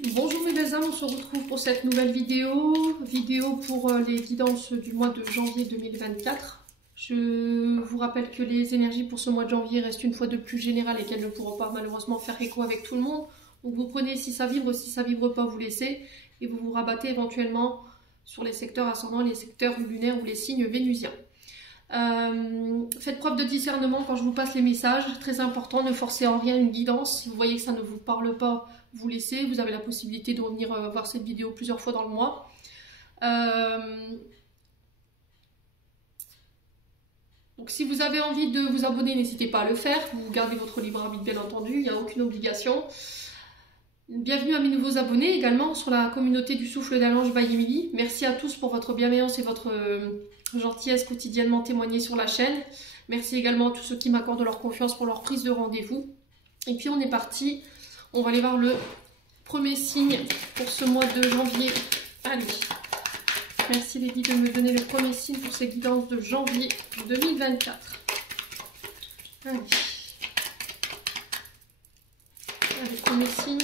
Bonjour mes belles âmes, on se retrouve pour cette nouvelle vidéo pour les guidances du mois de janvier 2024. Je vous rappelle que les énergies pour ce mois de janvier restent une fois de plus générales et qu'elles ne pourront pas malheureusement faire écho avec tout le monde. Donc vous prenez si ça vibre pas, vous laissez et vous vous rabattez éventuellement sur les secteurs ascendants, les secteurs lunaires ou les signes vénusiens. Faites preuve de discernement quand je vous passe les messages, très important, ne forcez en rien une guidance. Si vous voyez que ça ne vous parle pas, vous laissez, vous avez la possibilité de revenir voir cette vidéo plusieurs fois dans le mois. Donc si vous avez envie de vous abonner, n'hésitez pas à le faire, vous gardez votre libre arbitre bien entendu, il n'y a aucune obligation. Bienvenue à mes nouveaux abonnés également sur la communauté du souffle d'Ange by Emily. Merci à tous pour votre bienveillance et votre gentillesse quotidiennement témoignée sur la chaîne. Merci également à tous ceux qui m'accordent leur confiance pour leur prise de rendez-vous. Et puis on est parti, on va aller voir le premier signe pour ce mois de janvier. Allez, merci les guides de me donner le premier signe pour ces guidances de janvier 2024. Allez, premier signe.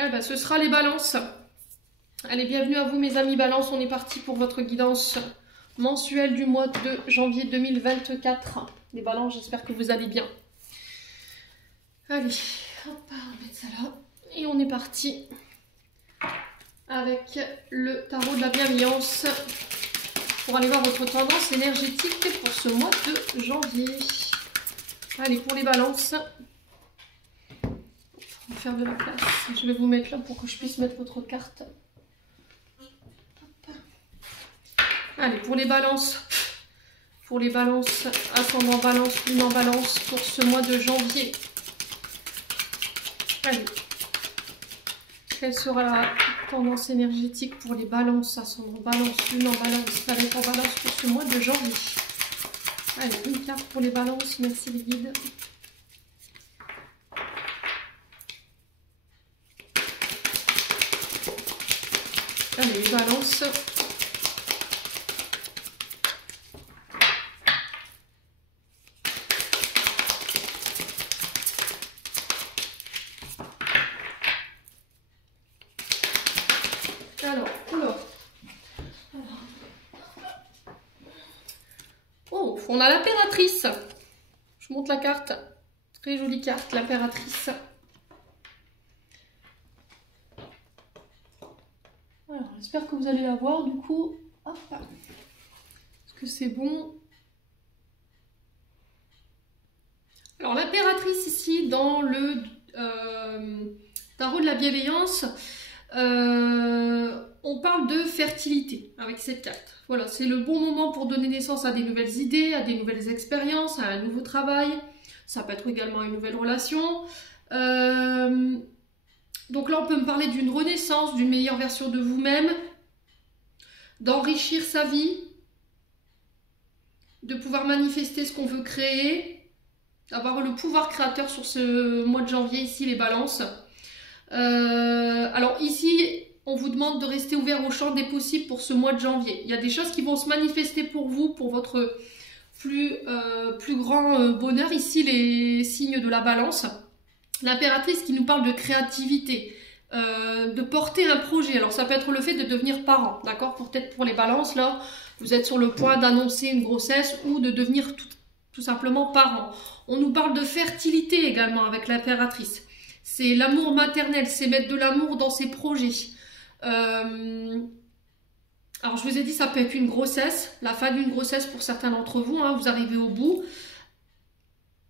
Ah bah, ce sera les balances. Allez, bienvenue à vous mes amis balances, on est parti pour votre guidance mensuelle du mois de janvier 2024. Les balances, j'espère que vous allez bien. Allez, hop, on va mettre ça là. Et on est parti avec le tarot de la bienveillance pour aller voir votre tendance énergétique pour ce mois de janvier. Allez, pour les balances, on va faire de la place. Je vais vous mettre là pour que je puisse mettre votre carte. Hop. Allez, pour les balances, ascendant balance, lune en balance pour ce mois de janvier. Allez, quelle sera la tendance énergétique pour les balances, ascendant balance, lune en balance, planète en balance pour ce mois de janvier. Allez, une carte pour les balances, merci les guides. Allez, les balances. Alors, oh, on a l'impératrice. Je monte la carte. Très jolie carte, l'impératrice. Alors, j'espère que vous allez la voir du coup. Hop. Est-ce que c'est bon? Alors, l'impératrice ici, dans le tarot de la bienveillance, on parle de fertilité avec cette carte. Voilà, c'est le bon moment pour donner naissance à des nouvelles idées, à des nouvelles expériences, à un nouveau travail. Ça peut être également une nouvelle relation. Donc là, on peut me parler d'une renaissance, d'une meilleure version de vous-même, d'enrichir sa vie, de pouvoir manifester ce qu'on veut créer, d'avoir le pouvoir créateur sur ce mois de janvier, ici, les balances. Alors ici, on vous demande de rester ouvert au champ des possibles pour ce mois de janvier. Il y a des choses qui vont se manifester pour vous, pour votre plus grand bonheur. Ici, les signes de la balance. L'impératrice qui nous parle de créativité, de porter un projet. Alors ça peut être le fait de devenir parent, d'accord? Peut-être pour les balances, là, vous êtes sur le point d'annoncer une grossesse ou de devenir tout simplement parent. On nous parle de fertilité également avec l'impératrice. C'est l'amour maternel, c'est mettre de l'amour dans ses projets. Alors je vous ai dit, ça peut être une grossesse, la fin d'une grossesse pour certains d'entre vous, hein, vous arrivez au bout.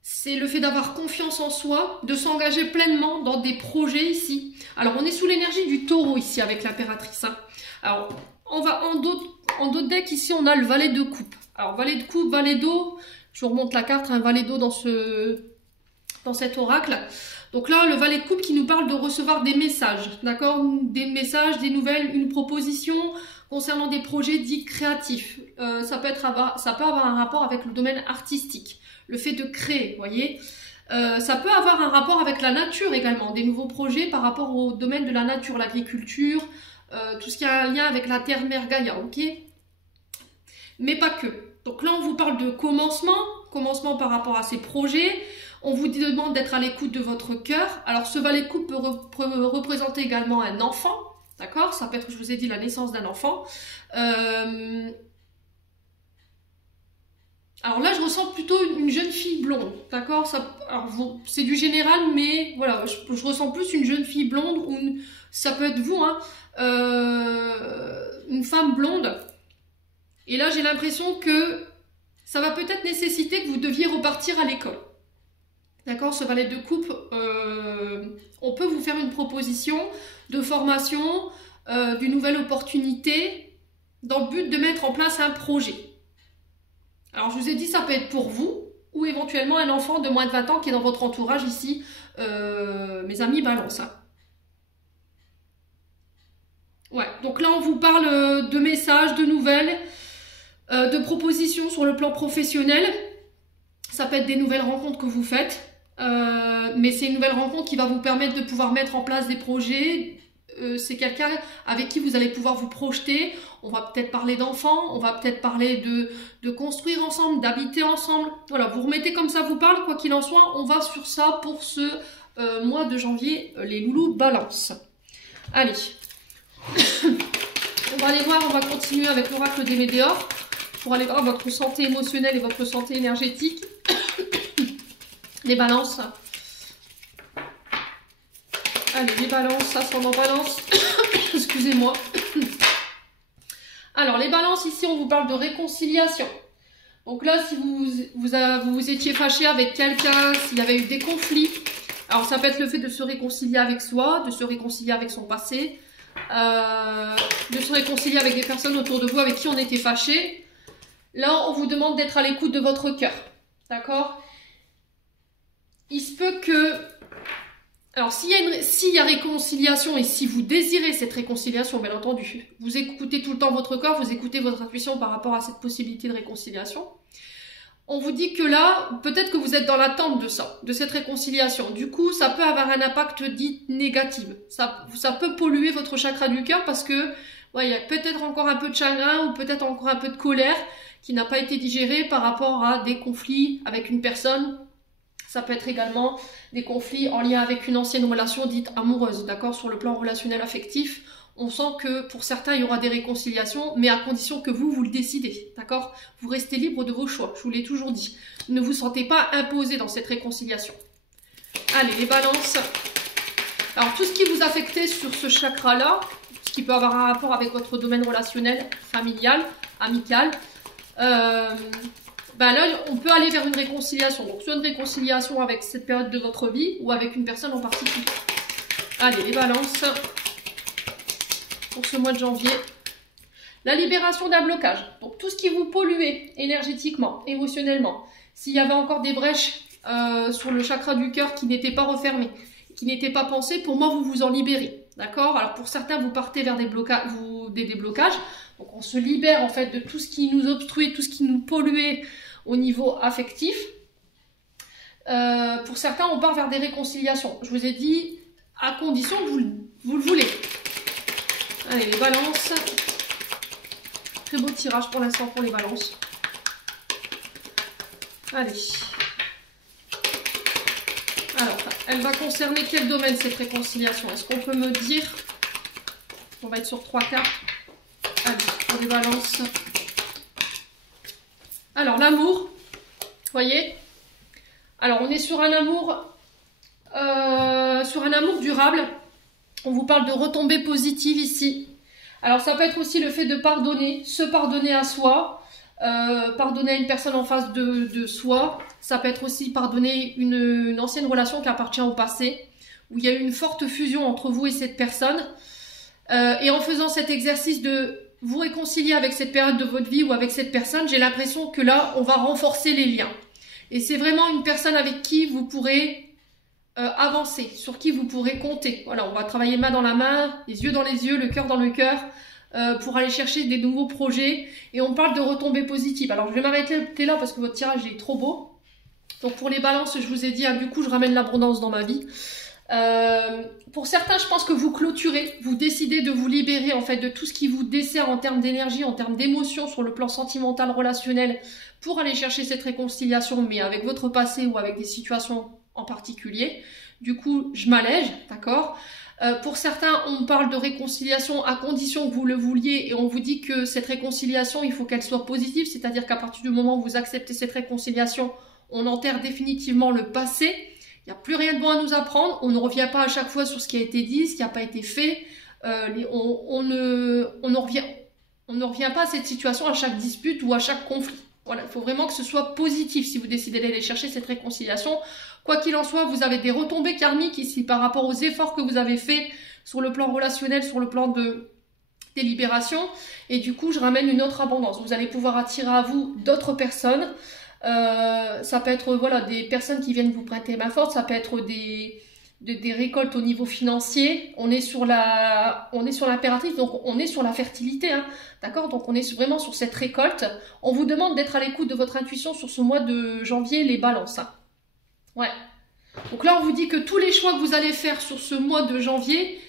C'est le fait d'avoir confiance en soi, de s'engager pleinement dans des projets ici. Alors on est sous l'énergie du taureau ici avec l'impératrice. Hein. Alors on va en d'autres decks ici, on a le valet de coupe. Alors valet de coupe, valet d'eau, je vous remonte la carte, un valet d'eau dans cet oracle. Donc là, le valet de coupe qui nous parle de recevoir des messages, d'accord? Des messages, des nouvelles, une proposition concernant des projets dits créatifs. Ça peut avoir un rapport avec le domaine artistique, le fait de créer, vous voyez. Ça peut avoir un rapport avec la nature également, des nouveaux projets par rapport au domaine de la nature, l'agriculture, tout ce qui a un lien avec la terre-mère Gaïa, ok? Mais pas que. Donc là, on vous parle de commencement par rapport à ces projets. On vous demande d'être à l'écoute de votre cœur. Alors ce valet de coupe peut représenter également un enfant, d'accord? Ça peut être, je vous ai dit, la naissance d'un enfant. Alors là, je ressens plutôt une jeune fille blonde, d'accord? C'est du général, mais voilà, je ressens plus une jeune fille blonde, ou ça peut être vous, hein, une femme blonde. Et là, j'ai l'impression que ça va peut-être nécessiter que vous deviez repartir à l'école. D'accord? Ce valet de coupe, on peut vous faire une proposition de formation, d'une nouvelle opportunité, dans le but de mettre en place un projet. Alors, je vous ai dit, ça peut être pour vous, ou éventuellement un enfant de moins de 20 ans qui est dans votre entourage ici, mes amis balance. Hein. Ouais, donc là, on vous parle de messages, de nouvelles, de propositions sur le plan professionnel. Ça peut être des nouvelles rencontres que vous faites, mais c'est une nouvelle rencontre qui va vous permettre de pouvoir mettre en place des projets. C'est quelqu'un avec qui vous allez pouvoir vous projeter. On va peut-être parler d'enfants, on va peut-être parler de construire ensemble, d'habiter ensemble. Voilà, vous remettez comme ça vous parle, quoi qu'il en soit, on va sur ça pour ce mois de janvier, les loulous balance. Allez, on va aller voir, on va continuer avec l'oracle des Météores pour aller voir votre santé émotionnelle et votre santé énergétique. Les balances. Allez, les balances, ascendant balance. Excusez-moi. Alors, les balances, ici, on vous parle de réconciliation. Donc là, si vous étiez fâché avec quelqu'un, s'il y avait eu des conflits, alors ça peut être le fait de se réconcilier avec soi, de se réconcilier avec son passé, de se réconcilier avec des personnes autour de vous avec qui on était fâché. Là, on vous demande d'être à l'écoute de votre cœur. D'accord? Il se peut que... Alors, s'il y a réconciliation et si vous désirez cette réconciliation, bien entendu, vous écoutez tout le temps votre corps, vous écoutez votre intuition par rapport à cette possibilité de réconciliation. On vous dit que là, peut-être que vous êtes dans l'attente de ça, de cette réconciliation. Du coup, ça peut avoir un impact dit négatif. Ça peut polluer votre chakra du cœur parce que ouais, il y a peut-être encore un peu de chagrin ou peut-être encore un peu de colère qui n'a pas été digérée par rapport à des conflits avec une personne. Ça peut être également des conflits en lien avec une ancienne relation dite amoureuse, d'accord? Sur le plan relationnel affectif, on sent que pour certains, il y aura des réconciliations, mais à condition que vous le décidez, d'accord? Vous restez libre de vos choix, je vous l'ai toujours dit. Ne vous sentez pas imposé dans cette réconciliation. Allez, les balances. Alors, tout ce qui vous affectait sur ce chakra-là, ce qui peut avoir un rapport avec votre domaine relationnel, familial, amical, ben là, on peut aller vers une réconciliation. Donc, soit une réconciliation avec cette période de votre vie ou avec une personne en particulier. Allez, les balances. Pour ce mois de janvier. La libération d'un blocage. Donc, tout ce qui vous polluait énergétiquement, émotionnellement. S'il y avait encore des brèches sur le chakra du cœur qui n'étaient pas refermées, qui n'étaient pas pensées, pour moi, vous vous en libérez. D'accord? Alors, pour certains, vous partez vers des déblocages. Donc, on se libère, en fait, de tout ce qui nous obstruait, tout ce qui nous polluait au niveau affectif. Pour certains, on part vers des réconciliations. Je vous ai dit, à condition que vous le voulez. Allez, les balances. Très beau tirage pour l'instant pour les balances. Allez. Alors, elle va concerner quel domaine cette réconciliation? Est-ce qu'on peut me dire? On va être sur 3 cartes. Allez, pour les balances. Alors, l'amour, voyez. Alors, on est sur un amour durable. On vous parle de retombées positives ici. Alors, ça peut être aussi le fait de pardonner, se pardonner à soi, pardonner à une personne en face de soi. Ça peut être aussi pardonner une ancienne relation qui appartient au passé, où il y a eu une forte fusion entre vous et cette personne. Et en faisant cet exercice de vous réconcilier avec cette période de votre vie ou avec cette personne, j'ai l'impression que là, on va renforcer les liens. Et c'est vraiment une personne avec qui vous pourrez avancer, sur qui vous pourrez compter. Voilà, on va travailler main dans la main, les yeux dans les yeux, le cœur dans le cœur, pour aller chercher des nouveaux projets. Et on parle de retombées positives. Alors, je vais m'arrêter là parce que votre tirage est trop beau. Donc, pour les balances, je vous ai dit, du coup, je ramène l'abondance dans ma vie. Pour certains, je pense que vous clôturez, vous décidez de vous libérer en fait de tout ce qui vous dessert en termes d'énergie, en termes d'émotion sur le plan sentimental, relationnel, pour aller chercher cette réconciliation, mais avec votre passé ou avec des situations en particulier. Du coup, je m'allège, d'accord? Pour certains, on parle de réconciliation à condition que vous le vouliez et on vous dit que cette réconciliation, il faut qu'elle soit positive, c'est-à-dire qu'à partir du moment où vous acceptez cette réconciliation, on enterre définitivement le passé. Il n'y a plus rien de bon à nous apprendre, on ne revient pas à chaque fois sur ce qui a été dit, ce qui n'a pas été fait, on ne revient pas à cette situation à chaque dispute ou à chaque conflit. Voilà, il faut vraiment que ce soit positif si vous décidez d'aller chercher cette réconciliation. Quoi qu'il en soit, vous avez des retombées karmiques ici par rapport aux efforts que vous avez faits sur le plan relationnel, sur le plan des libérations. Et du coup, je ramène une autre abondance. Vous allez pouvoir attirer à vous d'autres personnes. Ça peut être voilà, des personnes qui viennent vous prêter main forte, ça peut être des récoltes au niveau financier. On est sur l'impératrice, donc on est sur la fertilité, hein, d'accord? Donc on est vraiment sur cette récolte. On vous demande d'être à l'écoute de votre intuition sur ce mois de janvier, les balances. Hein. Ouais. Donc là, on vous dit que tous les choix que vous allez faire sur ce mois de janvier,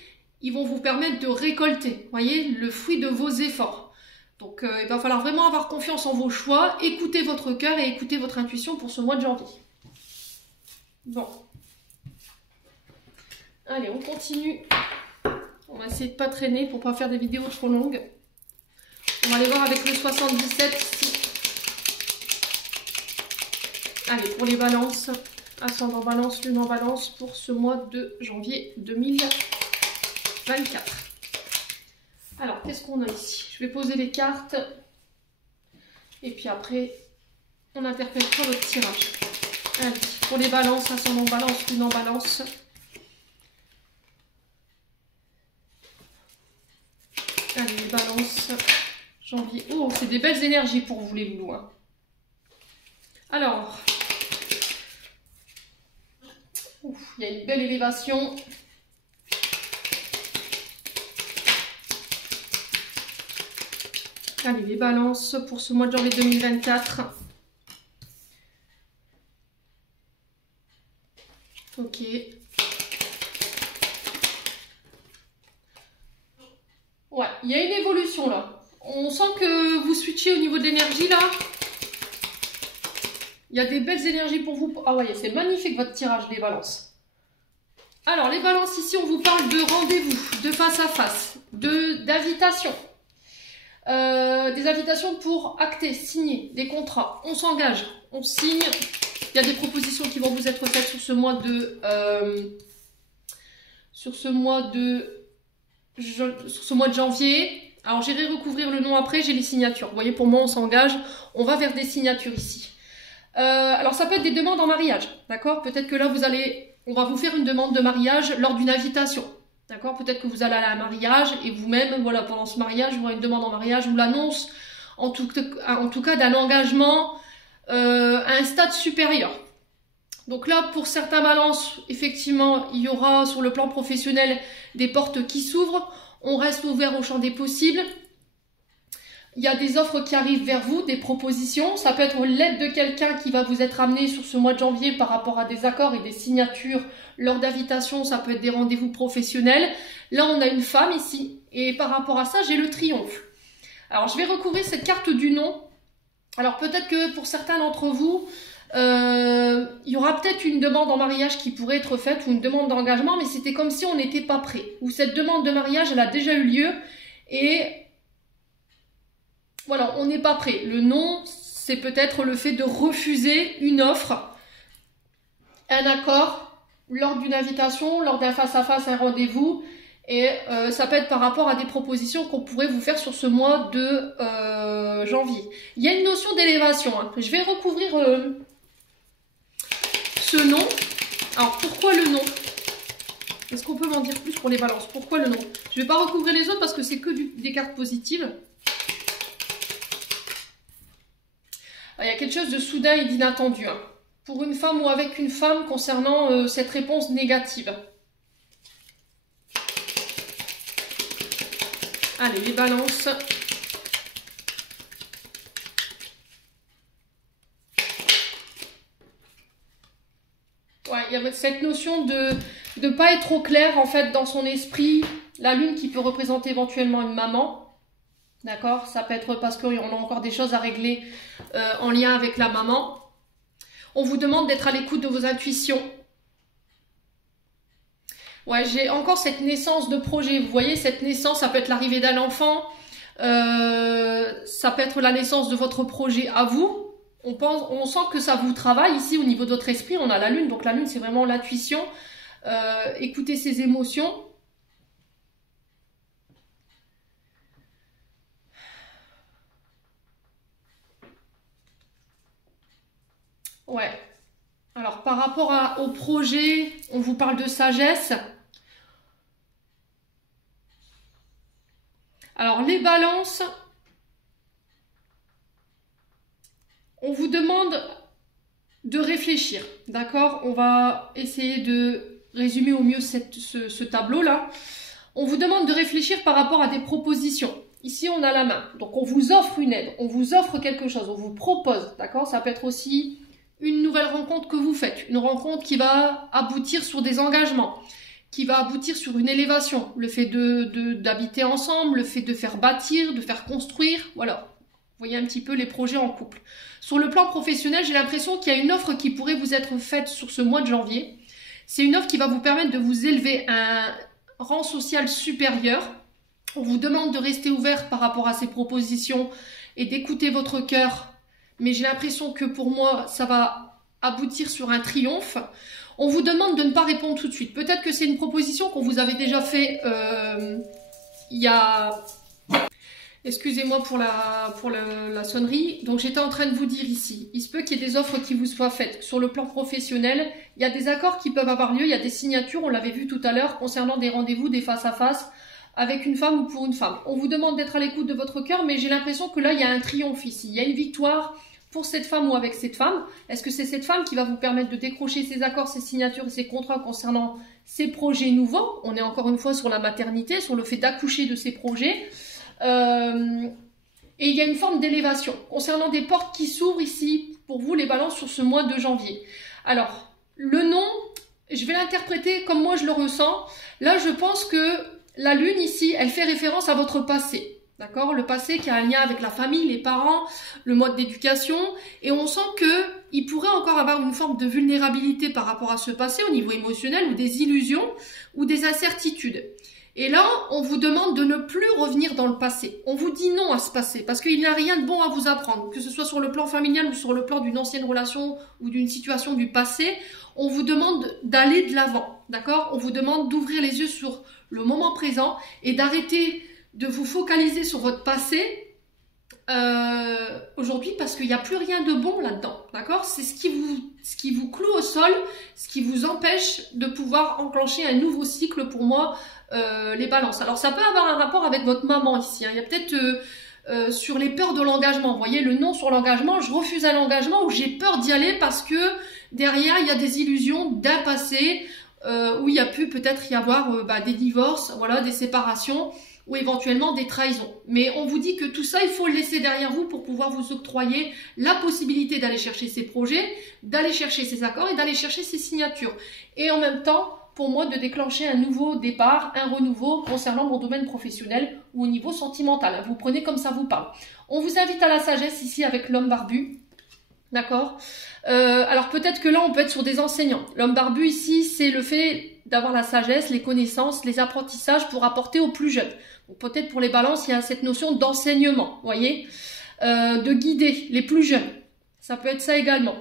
ils vont vous permettre de récolter, voyez, le fruit de vos efforts. Donc il va falloir vraiment avoir confiance en vos choix, écoutez votre cœur et écoutez votre intuition pour ce mois de janvier. Bon. Allez, on continue. On va essayer de ne pas traîner pour ne pas faire des vidéos trop longues. On va aller voir avec le 77. Allez, pour les balances, ascendant balance, lune en balance pour ce mois de janvier 2024. Alors, qu'est-ce qu'on a ici? Je vais poser les cartes. Et puis après, on interprétera votre tirage. Allez, pour les balances, ascendant balance, lune en balance. Allez, les balances, janvier. Oh, c'est des belles énergies pour vous, les loulous. Hein. Alors, il y a une belle élévation. Allez, les balances pour ce mois de janvier 2024. Ok. Ouais, il y a une évolution là. On sent que vous switchez au niveau de l'énergie là. Il y a des belles énergies pour vous. Ah ouais, c'est magnifique votre tirage des balances. Alors, les balances ici, on vous parle de rendez-vous, de face à face, d'invitation. Des invitations pour acter, signer des contrats. On s'engage, on signe. Il y a des propositions qui vont vous être faites sur ce mois de janvier. Alors j'irai recouvrir le nom après, j'ai les signatures. Vous voyez, pour moi on s'engage, on va vers des signatures ici. Alors ça peut être des demandes en mariage, d'accord? Peut-être que là on va vous faire une demande de mariage lors d'une invitation. D'accord? Peut-être que vous allez à un mariage et vous-même, voilà, pendant ce mariage, vous aurez une demande en mariage ou l'annonce, en tout cas, d'un engagement à un stade supérieur. Donc là, pour certains balances, effectivement, il y aura sur le plan professionnel des portes qui s'ouvrent. On reste ouvert au champ des possibles. Il y a des offres qui arrivent vers vous, des propositions. Ça peut être l'aide de quelqu'un qui va vous être amené sur ce mois de janvier par rapport à des accords et des signatures lors d'invitation. Ça peut être des rendez-vous professionnels. Là, on a une femme ici. Et par rapport à ça, j'ai le triomphe. Alors, je vais recouvrir cette carte du nom. Alors, peut-être que pour certains d'entre vous, il y aura peut-être une demande en mariage qui pourrait être faite ou une demande d'engagement, mais c'était comme si on n'était pas prêt. Ou cette demande de mariage, elle a déjà eu lieu et... voilà, on n'est pas prêt. Le non, c'est peut-être le fait de refuser une offre, un accord, lors d'une invitation, lors d'un face-à-face, un rendez-vous. Et ça peut être par rapport à des propositions qu'on pourrait vous faire sur ce mois de janvier. Il y a une notion d'élévation. Hein. Je vais recouvrir ce nom. Alors, pourquoi le nom? Est-ce qu'on peut m'en dire plus pour les balances? Pourquoi le nom? Je ne vais pas recouvrir les autres parce que c'est que des cartes positives. Il y a quelque chose de soudain et d'inattendu hein, pour une femme ou avec une femme concernant cette réponse négative. Allez, les balances. Ouais, il y a cette notion de ne pas être au clair en fait dans son esprit. La lune qui peut représenter éventuellement une maman. D'accord? Ça peut être parce qu'on a encore des choses à régler en lien avec la maman. On vous demande d'être à l'écoute de vos intuitions. Ouais, j'ai encore cette naissance de projet. Vous voyez, cette naissance, ça peut être l'arrivée d'un enfant. Ça peut être la naissance de votre projet à vous. On sent que ça vous travaille ici au niveau de votre esprit. On a la lune, donc la lune c'est vraiment l'intuition. Écoutez ses émotions. Ouais. Alors par rapport au projet, on vous parle de sagesse. Alors les balances, on vous demande de réfléchir, d'accord? On va essayer de résumer au mieux ce tableau-là. On vous demande de réfléchir par rapport à des propositions. Ici, on a la main. Donc, on vous offre une aide, on vous offre quelque chose, on vous propose, d'accord? Ça peut être aussi une nouvelle rencontre que vous faites, une rencontre qui va aboutir sur des engagements, qui va aboutir sur une élévation, le fait d'habiter ensemble, le fait de faire bâtir, de faire construire, voilà. Vous voyez un petit peu les projets en couple. Sur le plan professionnel, j'ai l'impression qu'il y a une offre qui pourrait vous être faite sur ce mois de janvier. C'est une offre qui va vous permettre de vous élever à un rang social supérieur. On vous demande de rester ouvert par rapport à ces propositions et d'écouter votre cœur. Mais j'ai l'impression que pour moi, ça va aboutir sur un triomphe. On vous demande de ne pas répondre tout de suite. Peut-être que c'est une proposition qu'on vous avait déjà fait il y a... Excusez-moi pour la sonnerie. Donc j'étais en train de vous dire ici, il se peut qu'il y ait des offres qui vous soient faites sur le plan professionnel. Il y a des accords qui peuvent avoir lieu, il y a des signatures, on l'avait vu tout à l'heure, concernant des rendez-vous, des face-à-face avec une femme ou pour une femme. On vous demande d'être à l'écoute de votre cœur, mais j'ai l'impression que là, il y a un triomphe ici. Il y a une victoire pour cette femme ou avec cette femme. Est-ce que c'est cette femme qui va vous permettre de décrocher ces accords, ces signatures et ces contrats concernant ces projets nouveaux? On est encore une fois sur la maternité, sur le fait d'accoucher de ces projets. Et il y a une forme d'élévation concernant des portes qui s'ouvrent ici pour vous les balances sur ce mois de janvier. Alors le nom, je vais l'interpréter comme moi je le ressens. Là je pense que la lune ici elle fait référence à votre passé, d'accord, le passé qui a un lien avec la famille, les parents, le mode d'éducation, et on sent que il pourrait encore avoir une forme de vulnérabilité par rapport à ce passé au niveau émotionnel, ou des illusions ou des incertitudes. Et là, on vous demande de ne plus revenir dans le passé. On vous dit non à ce passé, parce qu'il n'y a rien de bon à vous apprendre, que ce soit sur le plan familial ou sur le plan d'une ancienne relation ou d'une situation du passé. On vous demande d'aller de l'avant, d'accord? On vous demande d'ouvrir les yeux sur le moment présent et d'arrêter de vous focaliser sur votre passé aujourd'hui, parce qu'il n'y a plus rien de bon là-dedans, d'accord? C'est ce qui vous cloue au sol, ce qui vous empêche de pouvoir enclencher un nouveau cycle pour moi, les balances. Alors ça peut avoir un rapport avec votre maman ici, hein. Il y a peut-être sur les peurs de l'engagement, vous voyez le non sur l'engagement, je refuse un engagement ou j'ai peur d'y aller parce que derrière il y a des illusions d'un passé où il y a pu peut-être y avoir des divorces, voilà, des séparations ou éventuellement des trahisons. Mais on vous dit que tout ça, il faut le laisser derrière vous pour pouvoir vous octroyer la possibilité d'aller chercher ces projets, d'aller chercher ces accords et d'aller chercher ces signatures. Et en même temps, pour moi, de déclencher un nouveau départ, un renouveau concernant mon domaine professionnel ou au niveau sentimental. Vous prenez comme ça vous parle. On vous invite à la sagesse ici avec l'homme barbu. D'accord. Alors peut-être que là, on peut être sur des enseignants. L'homme barbu ici, c'est le fait d'avoir la sagesse, les connaissances, les apprentissages pour apporter aux plus jeunes. Peut-être pour les balances, il y a cette notion d'enseignement, vous voyez, de guider les plus jeunes. Ça peut être ça également.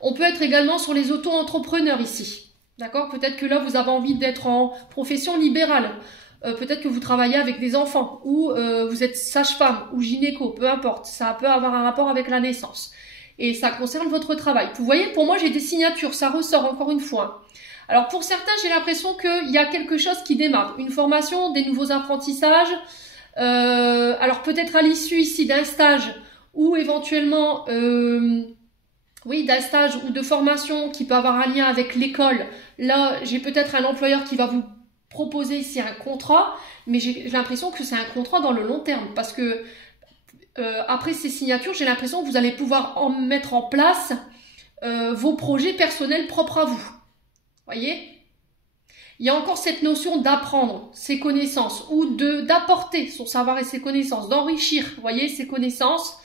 On peut être également sur les auto-entrepreneurs ici. D'accord? Peut-être que là, vous avez envie d'être en profession libérale. Peut-être que vous travaillez avec des enfants ou vous êtes sage-femme ou gynéco, peu importe. Ça peut avoir un rapport avec la naissance. Et ça concerne votre travail. Vous voyez, pour moi, j'ai des signatures. Ça ressort encore une fois. Alors pour certains, j'ai l'impression qu'il y a quelque chose qui démarre. Une formation, des nouveaux apprentissages. Alors peut-être à l'issue ici d'un stage ou éventuellement d'un stage ou de formation qui peut avoir un lien avec l'école. Là, j'ai peut-être un employeur qui va vous proposer ici un contrat, mais j'ai l'impression que c'est un contrat dans le long terme parce que après ces signatures, j'ai l'impression que vous allez pouvoir mettre en place vos projets personnels propres à vous. Voyez? Il y a encore cette notion d'apprendre ses connaissances ou d'apporter son savoir et ses connaissances, d'enrichir, vous voyez, ses connaissances.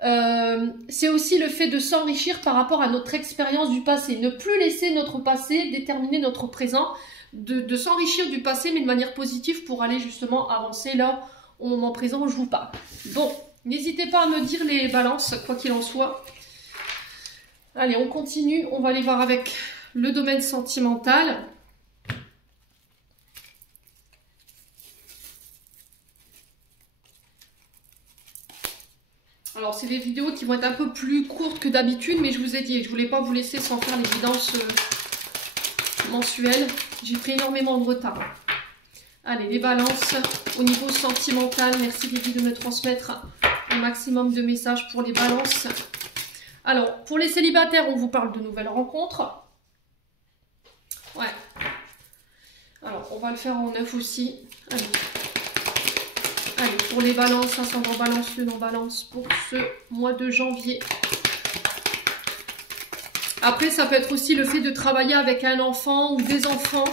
C'est aussi le fait de s'enrichir par rapport à notre expérience du passé. Ne plus laisser notre passé déterminer notre présent, de s'enrichir du passé, mais de manière positive pour aller justement avancer là au moment présent où je vous parle. Bon, n'hésitez pas à me dire les balances, quoi qu'il en soit. Allez, on continue. On va aller voir avec le domaine sentimental. Alors, c'est des vidéos qui vont être un peu plus courtes que d'habitude, mais je vous ai dit, je voulais pas vous laisser sans faire les guidances mensuelles. J'ai pris énormément de retard. Allez, les balances au niveau sentimental. Merci Lily de me transmettre un maximum de messages pour les balances. Alors, pour les célibataires, on vous parle de nouvelles rencontres. Ouais. Alors, on va le faire en neuf aussi. Allez. Allez, pour les balances, ascendant balance, lune en balance pour ce mois de janvier. Après, ça peut être aussi le fait de travailler avec un enfant ou des enfants.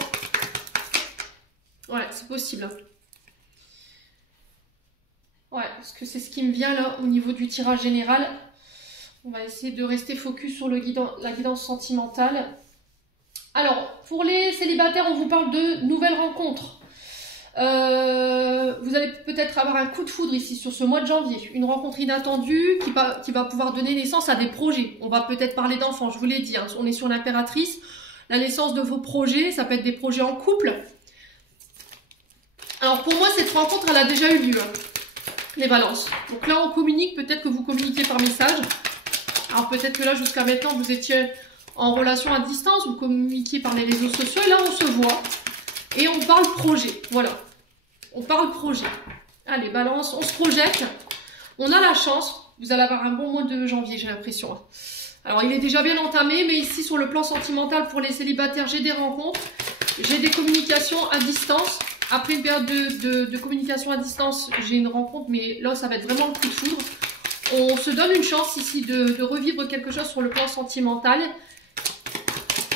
Ouais, c'est possible. Ouais, parce que c'est ce qui me vient là au niveau du tirage général. On va essayer de rester focus sur la guidance sentimentale. Alors, pour les célibataires, on vous parle de nouvelles rencontres. Vous allez peut-être avoir un coup de foudre ici sur ce mois de janvier, une rencontre inattendue qui va pouvoir donner naissance à des projets. On va peut-être parler d'enfants, je vous l'ai dit, hein, on est sur l'impératrice, la naissance de vos projets, ça peut être des projets en couple. Alors pour moi cette rencontre elle a déjà eu lieu, hein, les balances. Donc là on communique, peut-être que vous communiquez par message. Alors peut-être que là jusqu'à maintenant vous étiez en relation à distance, vous communiquiez par les réseaux sociaux et là on se voit. Et on parle projet, voilà. On parle projet. Allez, balance, on se projette. On a la chance. Vous allez avoir un bon mois de janvier, j'ai l'impression. Alors, il est déjà bien entamé, mais ici, sur le plan sentimental, pour les célibataires, j'ai des rencontres. J'ai des communications à distance. Après une période de communication à distance, j'ai une rencontre, mais là, ça va être vraiment le coup de foudre. On se donne une chance ici de revivre quelque chose sur le plan sentimental.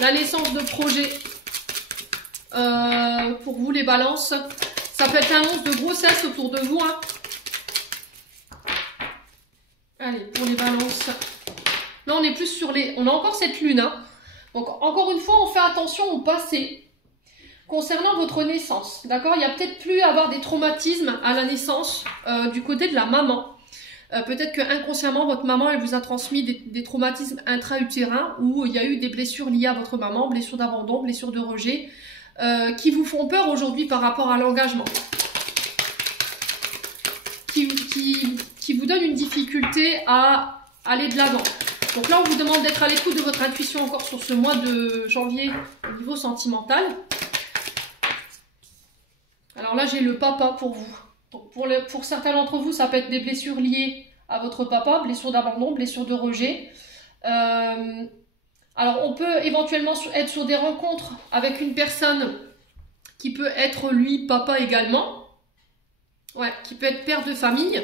La naissance de projets. Pour vous les balances, ça peut être l'annonce de grossesse autour de vous, hein. Allez, pour les balances, là on est plus sur les, on a encore cette lune, hein. Donc encore une fois on fait attention au passé concernant votre naissance, d'accord. Il y a peut-être plus à avoir des traumatismes à la naissance du côté de la maman. Peut-être que inconsciemment votre maman elle vous a transmis des traumatismes intra-utérins où il y a eu des blessures liées à votre maman, blessures d'abandon, blessures de rejet. Qui vous font peur aujourd'hui par rapport à l'engagement, qui vous donne une difficulté à aller de l'avant. Donc là, on vous demande d'être à l'écoute de votre intuition encore sur ce mois de janvier au niveau sentimental. Alors là, j'ai le papa pour vous. Donc pour certains d'entre vous, ça peut être des blessures liées à votre papa, blessures d'abandon, blessures de rejet. Alors, on peut éventuellement être sur des rencontres avec une personne qui peut être, lui, papa également. Ouais, qui peut être père de famille.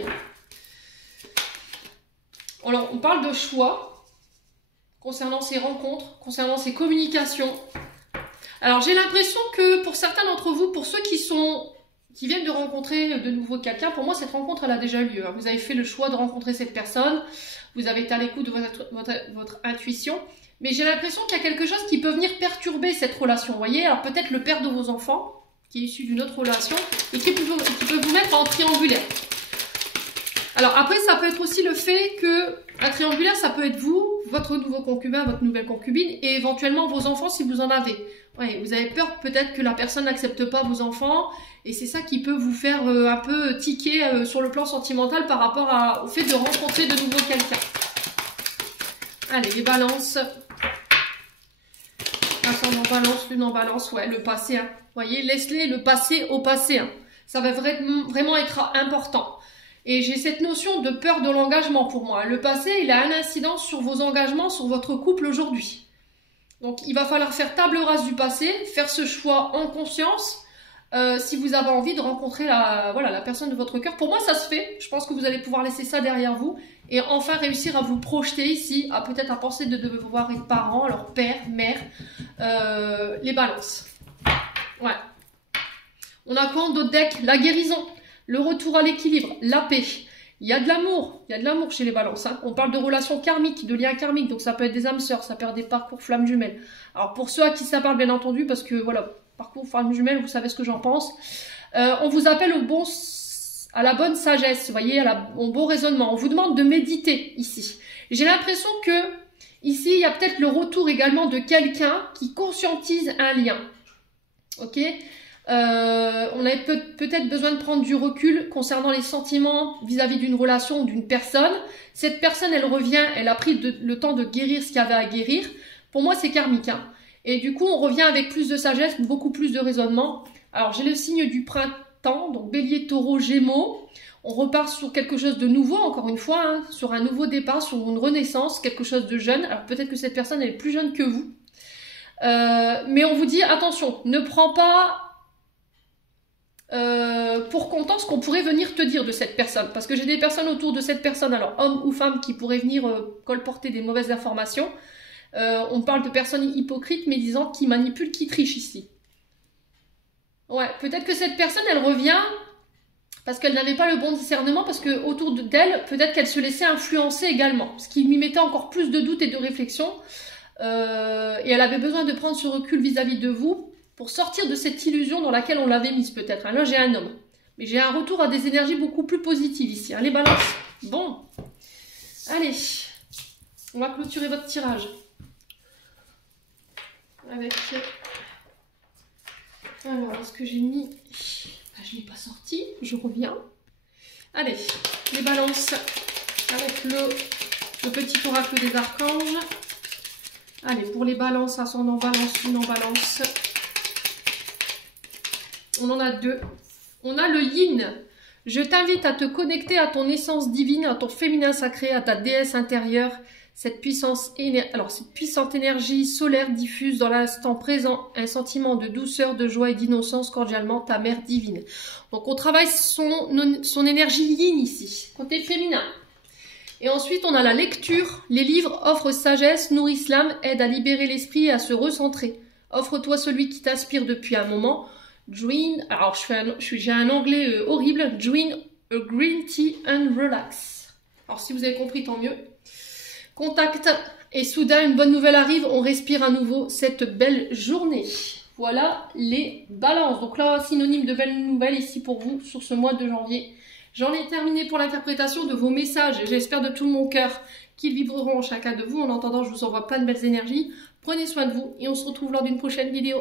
Alors, on parle de choix concernant ces rencontres, concernant ces communications. Alors, j'ai l'impression que pour certains d'entre vous, pour ceux qui viennent de rencontrer de nouveau quelqu'un, pour moi, cette rencontre, elle a déjà eu lieu. Vous avez fait le choix de rencontrer cette personne. Vous avez été à l'écoute de votre intuition. Mais j'ai l'impression qu'il y a quelque chose qui peut venir perturber cette relation, vous voyez. Alors peut-être le père de vos enfants, qui est issu d'une autre relation, et qui peut vous mettre en triangulaire. Alors après, ça peut être aussi le fait que un triangulaire, ça peut être vous, votre nouveau concubin, votre nouvelle concubine, et éventuellement vos enfants si vous en avez. Ouais, vous avez peur peut-être que la personne n'accepte pas vos enfants, et c'est ça qui peut vous faire un peu tiquer sur le plan sentimental par rapport au fait de rencontrer de nouveau quelqu'un. Allez, les balances. Ascendant balance, lune en balance, ouais, le passé, hein. Vous voyez, laissez le passé au passé, hein. Ça va vraiment être important. Et j'ai cette notion de peur de l'engagement pour moi. Le passé, il a une incidence sur vos engagements, sur votre couple aujourd'hui. Donc, il va falloir faire table rase du passé, faire ce choix en conscience, si vous avez envie de rencontrer la personne de votre cœur. Pour moi, ça se fait. Je pense que vous allez pouvoir laisser ça derrière vous et enfin réussir à vous projeter ici, à peut-être à penser de devoir être parents, alors père, mère, les balances. Ouais. On a quoi en d'autres decks? La guérison, le retour à l'équilibre, la paix. Il y a de l'amour chez les balances. Hein. On parle de relations karmiques, de liens karmiques, donc ça peut être des âmes sœurs, ça peut être des parcours flammes jumelles. Alors pour ceux à qui ça parle, bien entendu, parce que voilà, parcours flammes jumelles, vous savez ce que j'en pense. On vous appelle à la bonne sagesse, vous voyez, au bon raisonnement. On vous demande de méditer ici. J'ai l'impression que ici, il y a peut-être le retour également de quelqu'un qui conscientise un lien. Ok ? On avait peut-être besoin de prendre du recul concernant les sentiments vis-à-vis d'une relation ou d'une personne. Cette personne, elle revient, elle a pris le temps de guérir ce qu'il y avait à guérir. Pour moi, c'est karmique. Hein. Et du coup, on revient avec plus de sagesse, beaucoup plus de raisonnement. Alors, j'ai le signe du printemps, donc bélier, taureau, gémeaux. On repart sur quelque chose de nouveau, encore une fois, hein, sur un nouveau départ, sur une renaissance, quelque chose de jeune. Alors, peut-être que cette personne, elle est plus jeune que vous. Mais on vous dit, attention, ne prends pas pour content ce qu'on pourrait venir te dire de cette personne, parce que j'ai des personnes autour de cette personne, alors hommes ou femmes, qui pourraient venir colporter des mauvaises informations. On parle de personnes hypocrites, médisantes, qui manipulent, qui trichent ici. Ouais, peut-être que cette personne, elle revient parce qu'elle n'avait pas le bon discernement, parce que autour d'elle, peut-être qu'elle se laissait influencer également, ce qui lui mettait encore plus de doutes et de réflexion, et elle avait besoin de prendre ce recul vis-à-vis de vous, pour sortir de cette illusion dans laquelle on l'avait mise peut-être. Là, j'ai un homme. Mais j'ai un retour à des énergies beaucoup plus positives ici. Hein, les balances. Bon. Allez. On va clôturer votre tirage. Avec... Alors, est-ce que j'ai mis... je ne l'ai pas sorti. Je reviens. Allez. Les balances. Avec le petit oracle des archanges. Allez, pour les balances, ascendant balance, lune en balance... On en a deux. On a le yin. Je t'invite à te connecter à ton essence divine, à ton féminin sacré, à ta déesse intérieure. Cette puissante énergie solaire diffuse dans l'instant présent un sentiment de douceur, de joie et d'innocence cordialement, ta mère divine. Donc on travaille son énergie yin ici, côté féminin. Et ensuite on a la lecture. Les livres offrent sagesse, nourrissent l'âme, aident à libérer l'esprit et à se recentrer. Offre-toi celui qui t'inspire depuis un moment. Drink, alors j'ai un anglais horrible. Drink a green tea and relax. Alors si vous avez compris, tant mieux. Contact et soudain une bonne nouvelle arrive. On respire à nouveau cette belle journée. Voilà les balances. Donc là, synonyme de belles nouvelles ici pour vous sur ce mois de janvier. J'en ai terminé pour l'interprétation de vos messages. J'espère de tout mon cœur qu'ils vibreront en chacun de vous. En attendant, je vous envoie plein de belles énergies. Prenez soin de vous et on se retrouve lors d'une prochaine vidéo.